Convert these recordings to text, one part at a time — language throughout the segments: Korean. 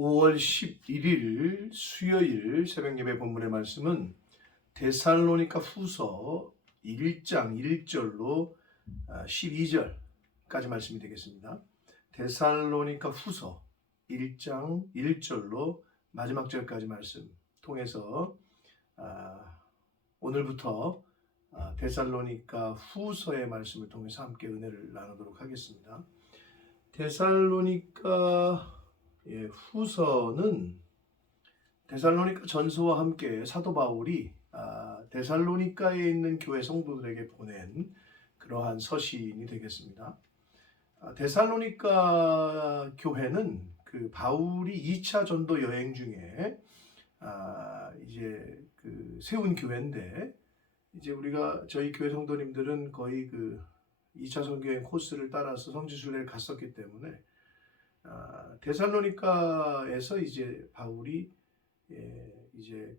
5월 11일 수요일 새벽예배 본문의 말씀은 데살로니가 후서 1장 1절로 12절까지 말씀이 되겠습니다. 데살로니가 후서 1장 1절로 마지막 절까지 말씀 통해서 오늘부터 데살로니가 후서의 말씀을 통해서 함께 은혜를 나누도록 하겠습니다. 데살로니가 후서는 데살로니가 전서와 함께 사도 바울이 데살로니가에 있는 교회 성도들에게 보낸 그러한 서신이 되겠습니다. 데살로니가 교회는 그 바울이 2차 전도 여행 중에 이제 세운 교회인데, 이제 우리가 저희 교회 성도님들은 거의 2차 선교여행 코스를 따라서 성지순례를 갔었기 때문에 데살로니가에서 이제 바울이 이제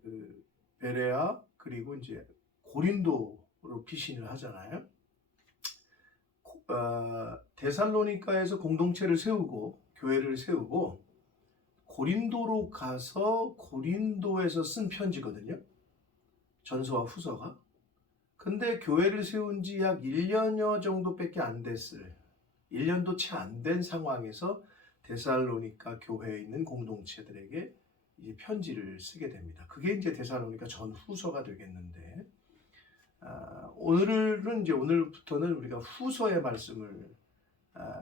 베레아 그리고 이제 고린도로 피신을 하잖아요. 데살로니가에서 공동체를 세우고 교회를 세우고 고린도로 가서 고린도에서 쓴 편지거든요. 전서와 후서가. 근데 교회를 세운 지 약 1년여 정도밖에 안 됐을, 1년도 채 안 된 상황에서 데살로니가 교회에 있는 공동체들에게 이제 편지를 쓰게 됩니다. 그게 이제 데살로니가 전후서가 되겠는데, 오늘부터는 우리가 후서의 말씀을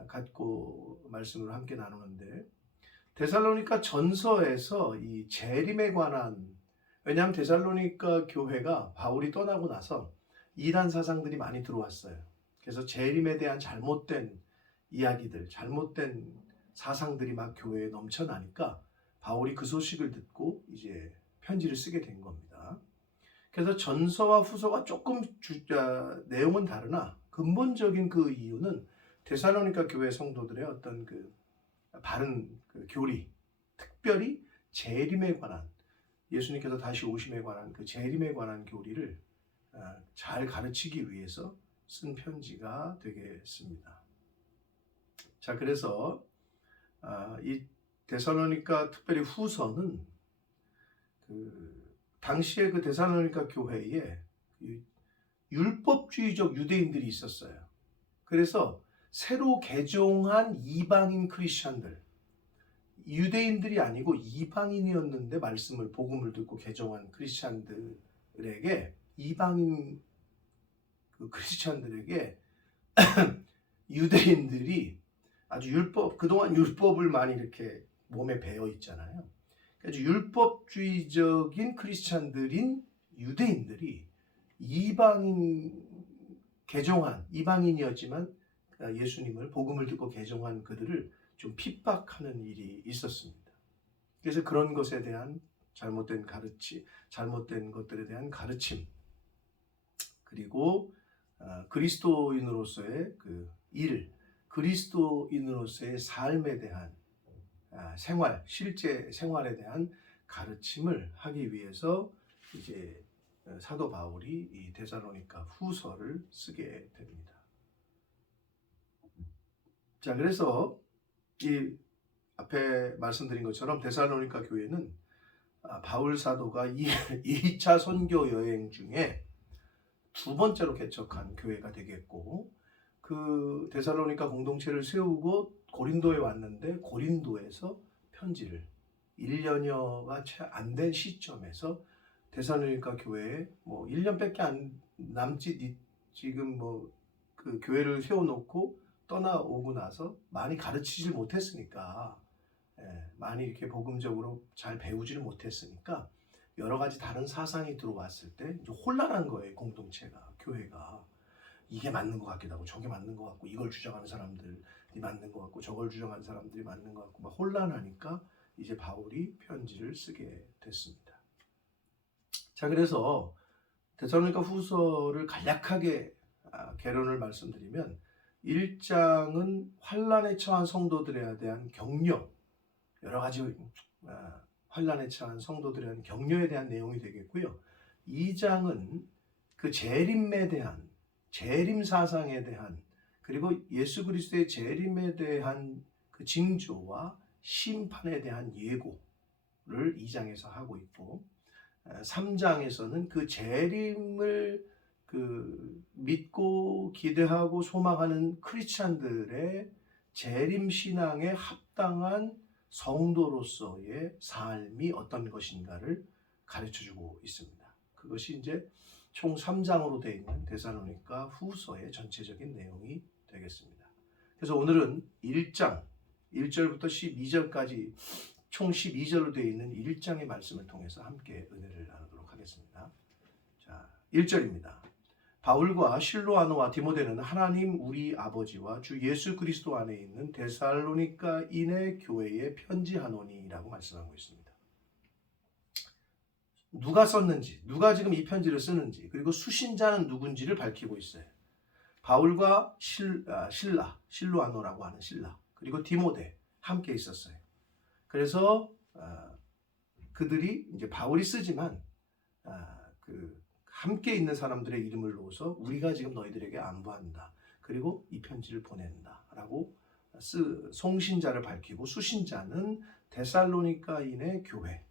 갖고 말씀을 함께 나누는데, 데살로니가 전서에서 이 재림에 관한, 왜냐하면 데살로니가 교회가 바울이 떠나고 나서 이단 사상들이 많이 들어왔어요. 그래서 재림에 대한 잘못된 이야기들, 잘못된 사상들이 막 교회에 넘쳐나니까 바울이 그 소식을 듣고 이제 편지를 쓰게 된 겁니다. 그래서 전서와 후서가 조금 내용은 다르나 근본적인 그 이유는 데살로니가 교회 성도들의 어떤 바른 교리, 특별히 재림에 관한, 예수님께서 다시 오심에 관한 그 재림에 관한 교리를 잘 가르치기 위해서 쓴 편지가 되겠습니다. 자, 그래서 이 데살로니가 특별히 후서는 당시에 그 데살로니가 교회에 율법주의적 유대인들이 있었어요. 그래서 새로 개종한 이방인 크리스천들, 유대인들이 아니고 이방인이었는데 말씀을 복음을 듣고 개종한 크리스천들에게, 이방인 크리스천들에게 유대인들이 아주 그동안 율법을 많이 이렇게 몸에 배어 있잖아요. 그래서 율법주의적인 크리스찬들인 유대인들이 이방인이었지만 예수님을 복음을 듣고 개종한 그들을 좀 핍박하는 일이 있었습니다. 그래서 그런 것에 대한 잘못된 것들에 대한 가르침, 그리고 그리스도인으로서의 그리스도인으로서의 삶에 대한 실제 생활에 대한 가르침을 하기 위해서 이제 사도 바울이 이 데살로니가 후서를 쓰게 됩니다. 자, 그래서 이 앞에 말씀드린 것처럼 데살로니가 교회는 바울 사도가 2차 선교 여행 중에 두 번째로 개척한 교회가 되겠고, 그 데살로니가 공동체를 세우고 고린도에 왔는데 고린도에서 편지를 1년여가 채 안 된 시점에서 데살로니가 교회에 1년밖에 안 남짓 지금 그 교회를 세워놓고 떠나오고 나서 많이 가르치질 못했으니까, 많이 이렇게 복음적으로 잘 배우지를 못했으니까 여러 가지 다른 사상이 들어왔을 때 이제 혼란한 거예요. 공동체가, 교회가. 이게 맞는 것 같기도 하고 저게 맞는 것 같고, 이걸 주장하는 사람들이 맞는 것 같고 저걸 주장하는 사람들이 맞는 것 같고 막 혼란하니까 이제 바울이 편지를 쓰게 됐습니다. 자, 그래서 데살로니가 후서를 간략하게 개론을 말씀드리면, 1장은 환난에 처한 성도들에 대한 격려, 여러 가지 환난에 처한 성도들에 대한 격려에 대한 내용이 되겠고요. 2장은 그 재림에 대한, 재림 사상에 대한, 그리고 예수 그리스도의 재림에 대한 그 징조와 심판에 대한 예고를 2장에서 하고 있고 3장에서는 그 재림을 믿고 기대하고 소망하는 크리스찬들의 재림 신앙에 합당한 성도로서의 삶이 어떤 것인가를 가르쳐주고 있습니다. 그것이 이제 총 3장으로 되어 있는 데살로니가 후서의 전체적인 내용이 되겠습니다. 그래서 오늘은 1장 1절부터 12절까지 총 12절로 되어 있는 1장의 말씀을 통해서 함께 은혜를 나누도록 하겠습니다. 자, 1절입니다. 바울과 실로아노와 디모데는 하나님 우리 아버지와 주 예수 그리스도 안에 있는 데살로니가인의 교회에 편지하노니라고 말씀하고 있습니다. 누가 썼는지, 누가 지금 이 편지를 쓰는지, 그리고 수신자는 누군지를 밝히고 있어요. 바울과 실로아노라고 하는 신라, 그리고 디모데 함께 있었어요. 그래서 그들이 이제 바울이 쓰지만 함께 있는 사람들의 이름을 넣어서 우리가 지금 너희들에게 안부한다. 그리고 이 편지를 보낸다라고 송신자를 밝히고 수신자는 데살로니가인의 교회,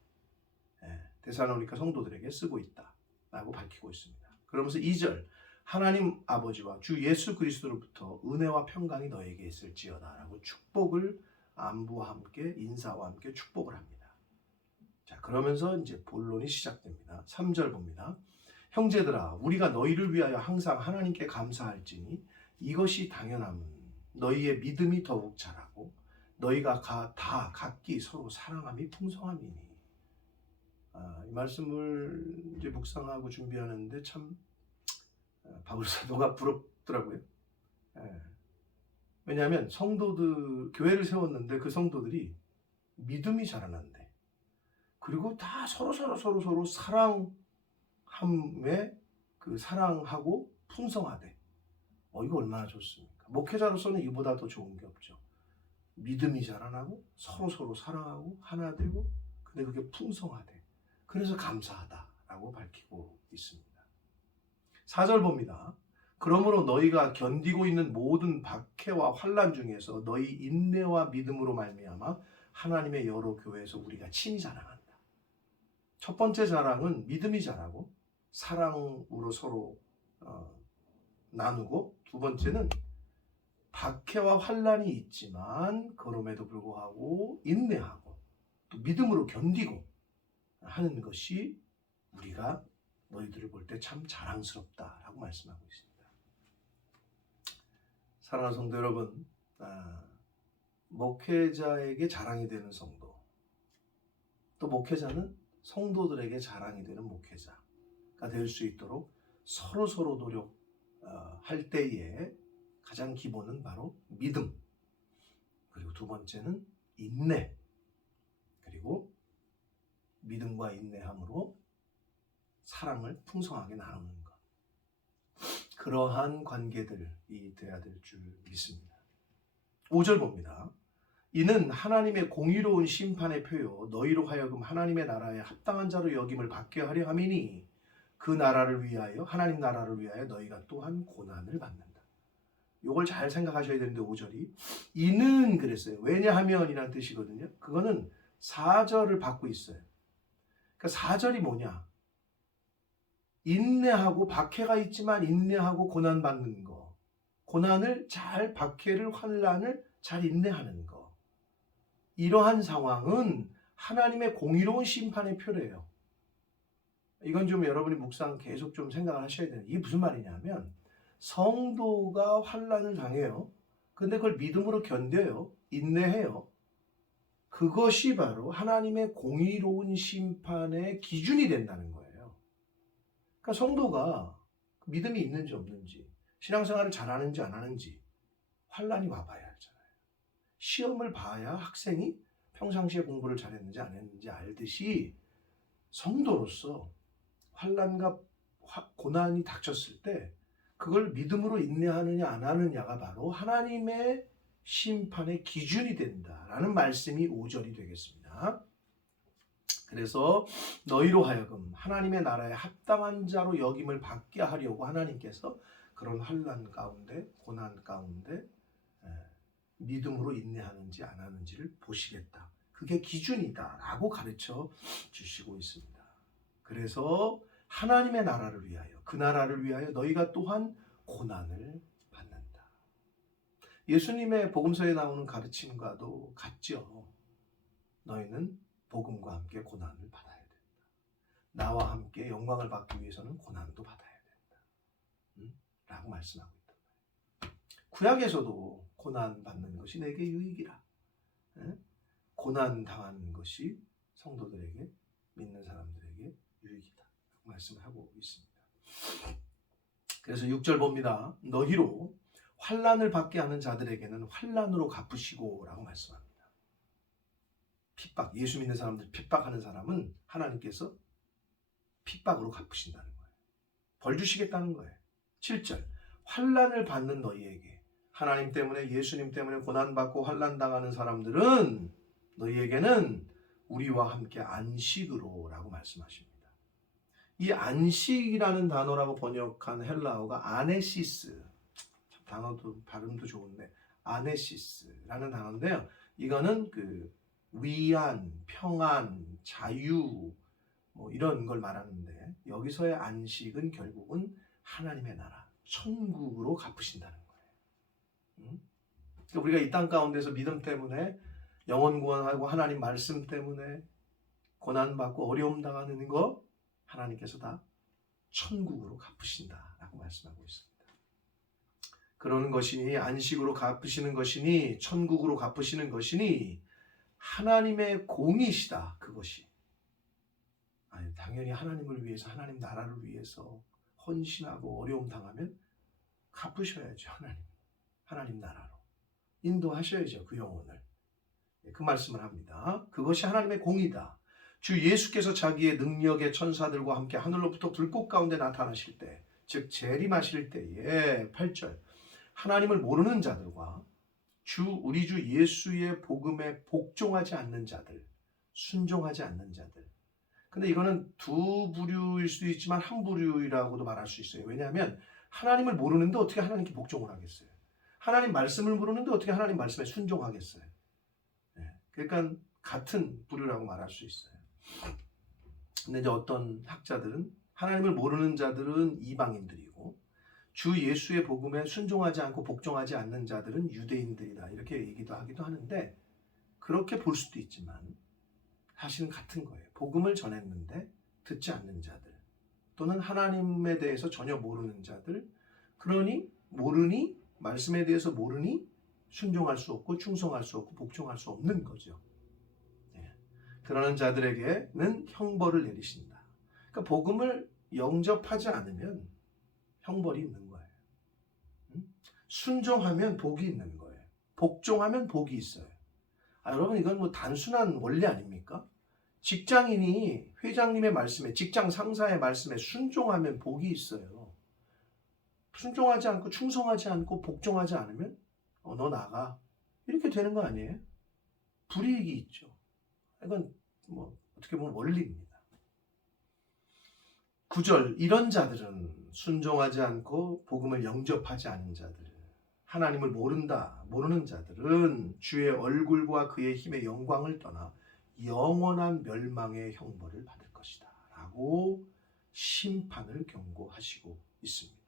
데살로니가 성도들에게 쓰고 있다라고 밝히고 있습니다. 그러면서 2절 하나님 아버지와 주 예수 그리스도로부터 은혜와 평강이 너에게 있을지어다라고 축복을 안부와 함께 인사와 함께 축복을 합니다. 자, 그러면서 이제 본론이 시작됩니다. 3절 봅니다. 형제들아 우리가 너희를 위하여 항상 하나님께 감사할지니 이것이 당연함은 너희의 믿음이 더욱 자라고 너희가 다 각기 서로 사랑함이 풍성함이니. 이 말씀을 이제 묵상하고 준비하는데 참 바울 사도가 부럽더라고요. 왜냐하면 성도들 교회를 세웠는데 그 성도들이 믿음이 자라난대. 그리고 다 서로 사랑함에 사랑하고 풍성하대. 이거 얼마나 좋습니까? 목회자로서는 이보다 더 좋은 게 없죠. 믿음이 자라나고 서로 사랑하고 하나 되고 근데 그게 풍성하대. 그래서 감사하다라고 밝히고 있습니다. 4절 봅니다. 그러므로 너희가 견디고 있는 모든 박해와 환난 중에서 너희 인내와 믿음으로 말미암아 하나님의 여러 교회에서 우리가 친히 자랑한다. 첫 번째 자랑은 믿음이 자라고 사랑으로 서로 나누고, 두 번째는 박해와 환난이 있지만 그럼에도 불구하고 인내하고 또 믿음으로 견디고 하는 것이 우리가 너희들을 볼 때 참 자랑스럽다라고 말씀하고 있습니다. 사랑하는 성도 여러분, 목회자에게 자랑이 되는 성도, 또 목회자는 성도들에게 자랑이 되는 목회자가 될 수 있도록 서로 노력할 때에 가장 기본은 바로 믿음, 그리고 두 번째는 인내, 그리고 믿음과 인내함으로 사랑을 풍성하게 나누는 것. 그러한 관계들이 되어야 될 줄 믿습니다. 5절 봅니다. 이는 하나님의 공의로운 심판의 표요 너희로 하여금 하나님의 나라에 합당한 자로 여김을 받게 하려 함이니 그 나라를 위하여 하나님 나라를 위하여 너희가 또한 고난을 받는다. 이걸 잘 생각하셔야 되는데 5절이 이는 그랬어요. 왜냐하면 이라는 뜻이거든요. 그거는 4절을 받고 있어요. 그러니까 4절이 뭐냐? 인내하고 박해가 있지만 인내하고 고난 받는 거, 고난을 잘 박해를 환난을 잘 인내하는 거, 이러한 상황은 하나님의 공의로운 심판의 표래요. 이건 좀 여러분이 묵상 계속 좀 생각을 하셔야 돼요. 이게 무슨 말이냐면 성도가 환난을 당해요. 근데 그걸 믿음으로 견뎌요. 인내해요. 그것이 바로 하나님의 공의로운 심판의 기준이 된다는 거예요. 그러니까 성도가 믿음이 있는지 없는지, 신앙생활을 잘하는지 안 하는지 환난이 와봐야 알잖아요. 시험을 봐야 학생이 평상시에 공부를 잘했는지 안 했는지 알듯이 성도로서 환난과 고난이 닥쳤을 때 그걸 믿음으로 인내하느냐 안 하느냐가 바로 하나님의 심판의 기준이 된다라는 말씀이 5절이 되겠습니다. 그래서 너희로 하여금 하나님의 나라에 합당한 자로 여김을 받게 하려고 하나님께서 그런 환난 가운데, 고난 가운데 믿음으로 인내하는지 안 하는지를 보시겠다. 그게 기준이다라고 가르쳐 주시고 있습니다. 그래서 하나님의 나라를 위하여, 그 나라를 위하여 너희가 또한 고난을 받는다. 예수님의 복음서에 나오는 가르침과도 같죠. 너희는 복음과 함께 고난을 받아야 된다. 나와 함께 영광을 받기 위해서는 고난도 받아야 된다. 라고 말씀하고 있다. 구약에서도 고난 받는 것이 내게 유익이라. 고난 당하는 것이 성도들에게, 믿는 사람들에게 유익이다. 말씀을 하고 있습니다. 그래서 6절 봅니다. 너희로 환난을 받게 하는 자들에게는 환난으로 갚으시고 라고 말씀합니다. 핍박, 예수 믿는 사람들 핍박하는 사람은 하나님께서 핍박으로 갚으신다는 거예요. 벌 주시겠다는 거예요. 7절 환난을 받는 너희에게, 하나님 때문에, 예수님 때문에 고난받고 환난당하는 사람들은 너희에게는 우리와 함께 안식으로 라고 말씀하십니다. 이 안식이라는 단어라고 번역한 헬라어가 아네시스, 단어도 발음도 좋은데 아네시스라는 단어인데요. 이거는 그 위안, 평안, 자유 뭐 이런 걸 말하는데, 여기서의 안식은 결국은 하나님의 나라, 천국으로 갚으신다는 거예요. 그러니까 우리가 이 땅 가운데서 믿음 때문에 영혼 구원하고 하나님 말씀 때문에 고난받고 어려움 당하는 거 하나님께서 다 천국으로 갚으신다라고 말씀하고 있습니다. 그러는 것이니, 안식으로 갚으시는 것이니, 천국으로 갚으시는 것이니 하나님의 공이시다. 그것이 아니, 당연히 하나님을 위해서, 하나님 나라를 위해서 헌신하고 어려움 당하면 갚으셔야죠. 하나님 나라로 인도하셔야죠. 그 영혼을. 그 말씀을 합니다. 그것이 하나님의 공이다. 주 예수께서 자기의 능력의 천사들과 함께 하늘로부터 불꽃 가운데 나타나실 때, 즉 재림하실 때에 8절 하나님을 모르는 자들과 우리 주 예수의 복음에 복종하지 않는 자들, 순종하지 않는 자들. 근데 이거는 두 부류일 수도 있지만 한 부류라고도 말할 수 있어요. 왜냐하면 하나님을 모르는데 어떻게 하나님께 복종을 하겠어요? 하나님 말씀을 모르는데 어떻게 하나님 말씀에 순종하겠어요? 그러니까 같은 부류라고 말할 수 있어요. 근데 이제 어떤 학자들은 하나님을 모르는 자들은 이방인들이고 주 예수의 복음에 순종하지 않고 복종하지 않는 자들은 유대인들이다, 이렇게 얘기도 하기도 하는데, 그렇게 볼 수도 있지만 사실은 같은 거예요. 복음을 전했는데 듣지 않는 자들, 또는 하나님에 대해서 전혀 모르는 자들, 그러니 모르니, 말씀에 대해서 모르니 순종할 수 없고 충성할 수 없고 복종할 수 없는 거죠. 그러는 자들에게는 형벌을 내리신다. 그러니까 복음을 영접하지 않으면 형벌이 있는 거예요. 순종하면 복이 있는 거예요. 복종하면 복이 있어요. 여러분, 이건 뭐 단순한 원리 아닙니까? 직장인이 회장님의 말씀에, 직장 상사의 말씀에 순종하면 복이 있어요. 순종하지 않고 충성하지 않고 복종하지 않으면 너 나가, 이렇게 되는 거 아니에요? 불이익이 있죠. 이건 뭐 어떻게 보면 원리입니다. 9절 이런 자들은, 순종하지 않고 복음을 영접하지 않은 자들, 하나님을 모르는 자들은 주의 얼굴과 그의 힘의 영광을 떠나 영원한 멸망의 형벌을 받을 것이다 라고 심판을 경고하시고 있습니다.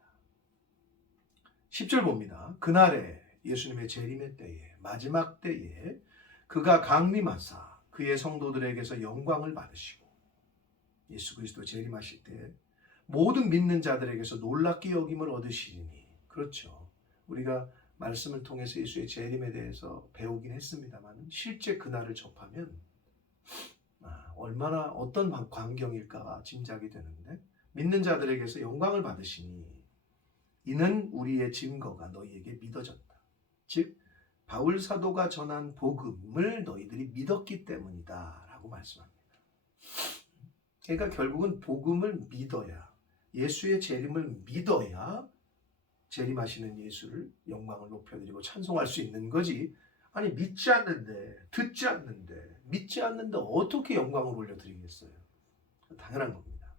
10절 봅니다. 그날에, 예수님의 재림의 때에, 마지막 때에 그가 강림하사 그의 성도들에게서 영광을 받으시고, 예수 그리스도 재림하실 때 모든 믿는 자들에게서 놀랍게 여김을 얻으시리니. 그렇죠. 우리가 말씀을 통해서 예수의 재림에 대해서 배우긴 했습니다만, 실제 그날을 접하면 얼마나 어떤 광경일까가 짐작이 되는데, 믿는 자들에게서 영광을 받으시니 이는 우리의 증거가 너희에게 믿어졌다. 즉 바울 사도가 전한 복음을 너희들이 믿었기 때문이다 라고 말씀합니다. 그러니까 결국은 복음을 믿어야, 예수의 재림을 믿어야 재림하시는 예수를 영광을 높여드리고 찬송할 수 있는 거지. 아니, 믿지 않는데, 듣지 않는데, 믿지 않는데 어떻게 영광을 올려드리겠어요? 당연한 겁니다.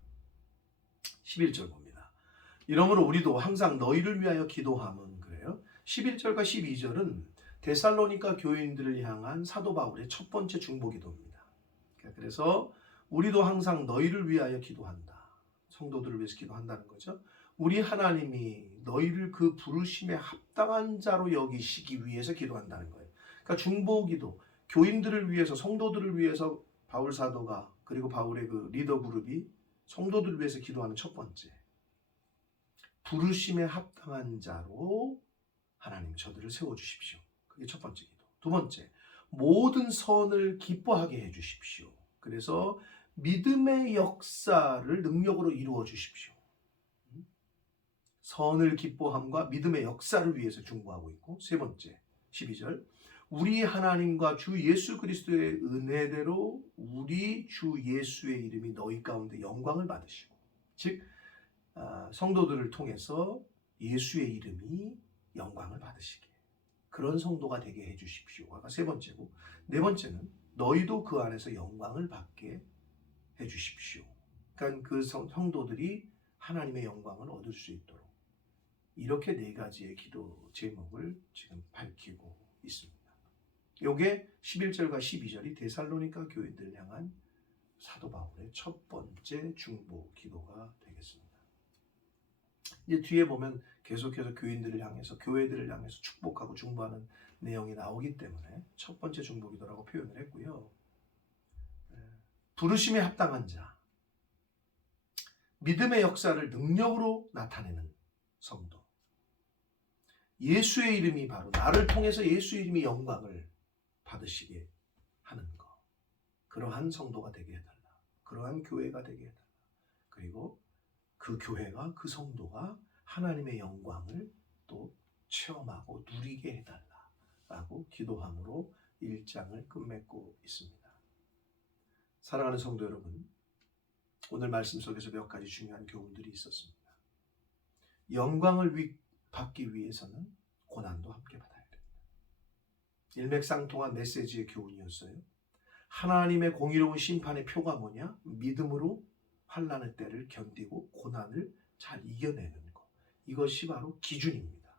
11절 봅니다. 이러므로 우리도 항상 너희를 위하여 기도함은, 그래요. 11절과 12절은 데살로니가 교인들을 향한 사도 바울의 첫 번째 중보기도입니다. 그래서 우리도 항상 너희를 위하여 기도한다. 성도들을 위해서 기도한다는 거죠. 우리 하나님이 너희를 그 부르심에 합당한 자로 여기시기 위해서 기도한다는 거예요. 그러니까 중보기도, 교인들을 위해서, 성도들을 위해서 바울 사도가, 그리고 바울의 그 리더 그룹이 성도들을 위해서 기도하는 첫 번째, 부르심에 합당한 자로 하나님 저들을 세워주십시오. 그게 첫 번째 기도. 두 번째, 모든 선을 기뻐하게 해주십시오. 그래서 믿음의 역사를 능력으로 이루어 주십시오. 선을 기뻐함과 믿음의 역사를 위해서 중보하고 있고, 세 번째 12절, 우리 하나님과 주 예수 그리스도의 은혜대로 우리 주 예수의 이름이 너희 가운데 영광을 받으시고, 즉 성도들을 통해서 예수의 이름이 영광을 받으시게, 그런 성도가 되게 해주십시오가 세 번째고, 네 번째는 너희도 그 안에서 영광을 받게 해주십시오. 그러니까 그 성도들이 하나님의 영광을 얻을 수 있도록, 이렇게 네 가지의 기도 제목을 지금 밝히고 있습니다. 이게 11절과 12절이 데살로니가 교인들을 향한 사도 바울의 첫 번째 중보 기도가 되겠습니다. 이제 뒤에 보면 계속해서 교인들을 향해서, 교회들을 향해서 축복하고 중보하는 내용이 나오기 때문에 첫 번째 중보 기도라고 표현을 했고요. 부르심에 합당한 자, 믿음의 역사를 능력으로 나타내는 성도, 예수의 이름이 바로 나를 통해서 예수의 이름이 영광을 받으시게 하는 것, 그러한 성도가 되게 해달라, 그러한 교회가 되게 해달라, 그리고 그 교회가, 그 성도가 하나님의 영광을 또 체험하고 누리게 해달라라고 기도함으로 1장을 끝맺고 있습니다. 사랑하는 성도 여러분, 오늘 말씀 속에서 몇 가지 중요한 교훈들이 있었습니다. 영광을 받기 위해서는 고난도 함께 받아야 됩니다. 일맥상통한 메시지의 교훈이었어요. 하나님의 공의로운 심판의 표가 뭐냐? 믿음으로 환난의 때를 견디고 고난을 잘 이겨내는 것. 이것이 바로 기준입니다.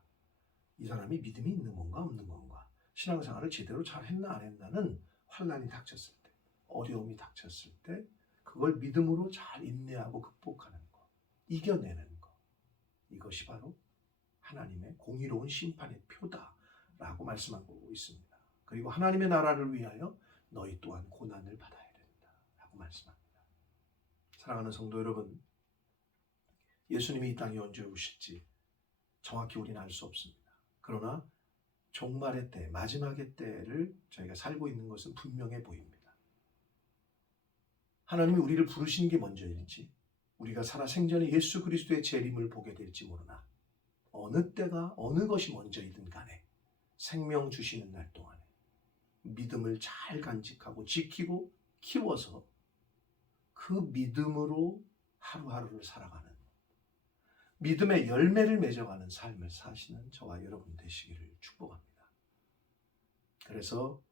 이 사람이 믿음이 있는 건가 없는 건가, 신앙생활을 제대로 잘 했나 안 했나는 환난이 닥쳤을 때, 어려움이 닥쳤을 때 그걸 믿음으로 잘 인내하고 극복하는 것, 이겨내는 것, 이것이 바로 하나님의 공의로운 심판의 표다라고 말씀하고 있습니다. 그리고 하나님의 나라를 위하여 너희 또한 고난을 받아야 된다라고 말씀합니다. 사랑하는 성도 여러분, 예수님이 이 땅에 언제 오실지 정확히 우리는 알 수 없습니다. 그러나 종말의 때, 마지막의 때를 저희가 살고 있는 것은 분명해 보입니다. 하나님이 우리를 부르신 게 먼저일지, 우리가 살아 생전에 예수 그리스도의 재림을 보게 될지 모르나, 어느 때가 어느 것이 먼저이든 간에 생명 주시는 날 동안에 믿음을 잘 간직하고 지키고 키워서 그 믿음으로 하루하루를 살아가는, 믿음의 열매를 맺어가는 삶을 사시는 저와 여러분 되시기를 축복합니다. 그래서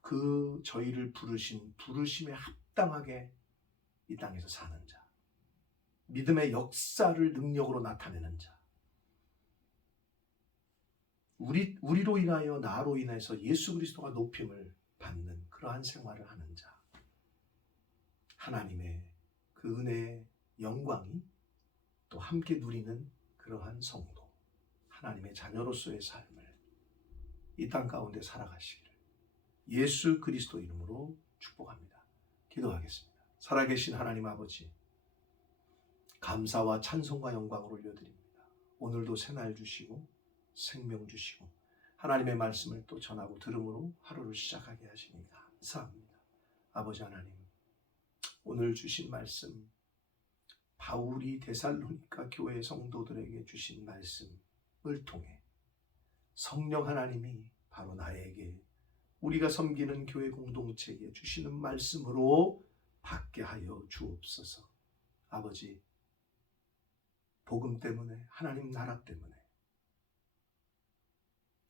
그 저희를 부르신 부르심에 합당하게 이 땅에서 사는 자, 믿음의 역사를 능력으로 나타내는 자, 우리로 인하여 나로 인해서 예수 그리스도가 높임을 받는 그러한 생활을 하는 자, 하나님의 그 은혜의 영광이 또 함께 누리는 그러한 성도, 하나님의 자녀로서의 삶을 이 땅 가운데 살아가시기를 예수 그리스도 이름으로 축복합니다. 기도하겠습니다. 살아계신 하나님 아버지, 감사와 찬송과 영광을 올려드립니다. 오늘도 새날 주시고 생명 주시고 하나님의 말씀을 또 전하고 들음으로 하루를 시작하게 하시니 감사합니다. 아버지 하나님, 오늘 주신 말씀, 바울이 데살로니가 교회 성도들에게 주신 말씀을 통해 성령 하나님이 바로 나에게, 우리가 섬기는 교회 공동체에 주시는 말씀으로 받게 하여 주옵소서. 아버지, 복음 때문에, 하나님 나라 때문에,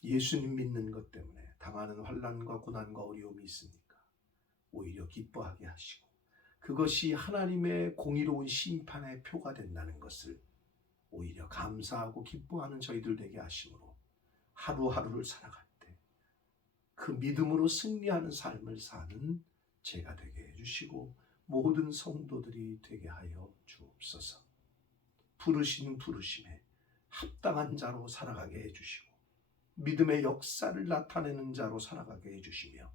예수님 믿는 것 때문에 당하는 환난과 고난과 어려움이 있습니까? 오히려 기뻐하게 하시고 그것이 하나님의 공의로운 심판의 표가 된다는 것을 오히려 감사하고 기뻐하는 저희들 되게 하심으로 하루하루를 살아갈 때 그 믿음으로 승리하는 삶을 사는 제가 되게 해주시고 모든 성도들이 되게 하여 주옵소서. 부르신 부르심에 합당한 자로 살아가게 해주시고 믿음의 역사를 나타내는 자로 살아가게 해주시며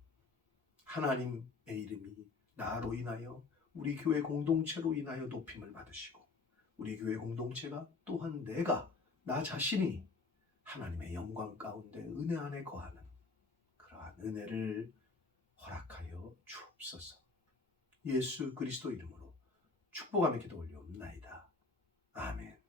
하나님의 이름이 나로 인하여 우리 교회 공동체로 인하여 높임을 받으시고 우리 교회 공동체가 또한 내가 나 자신이 하나님의 영광 가운데 은혜 안에 거하는 그러한 은혜를 허락하여 주옵소서. 예수 그리스도 이름으로 축복하며 기도 올리옵나이다. 아멘.